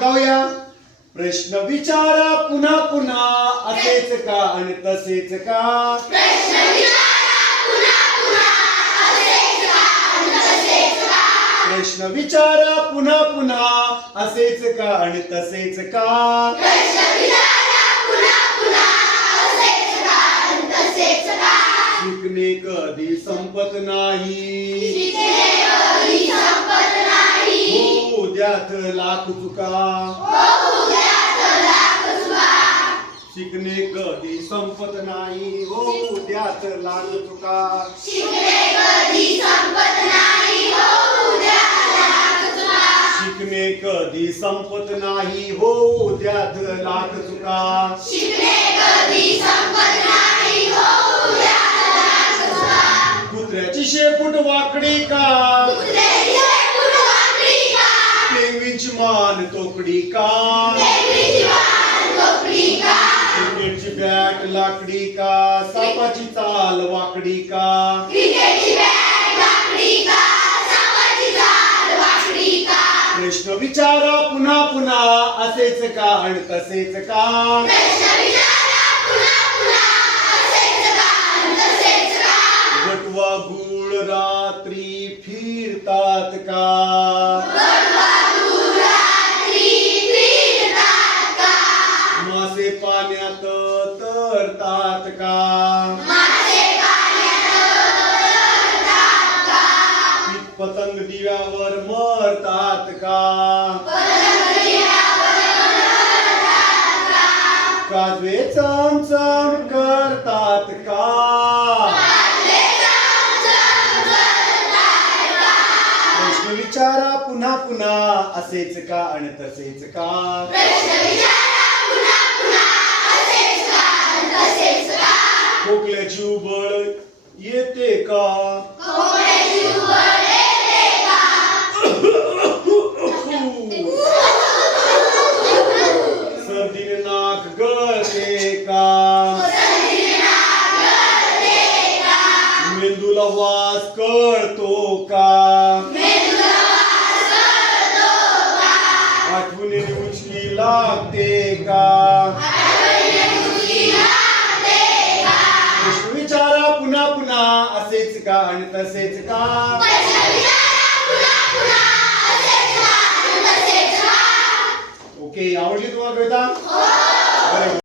गाऊया प्रश्न विचारा पुन्हा पुन्हा. असेच का आणि तसेच का? प्रश्न विचारा पुन्हा पुन्हा. असेच का आणि तसेच का? शिकणे कधी संपत नाही. उद्यात लाख चुका. शिकणे कधी संपत नाही हो उद्यात लाख चुका. शिकणे कधी संपत नाही हो उद्यात लाख चुका. कुत्र्याची शेपूट वाकडी का? पेंगवींची मान तोकडी का? क्रिकेटची बॅट लाकडी का? सापाची चाल वाकडी का? प्रश्न विचारा पुन्हा पुन्हा असेच का आणि तसेच का? वटवा गुळ रात्री फिरतात का? तरतात का पतंग दिव्यावर मरतात का? काजवे चमचम करतात का? प्रश्न विचारा पुन्हा पुन्हा असेच का आणि तसेच का? खोकल्याची उबळ येते का? सर्दीने नाक गळते का? मेंदूला वास कळतो का? असेच का आणि तसेच का? ओके आवडली तुम्हाला कविता? हो.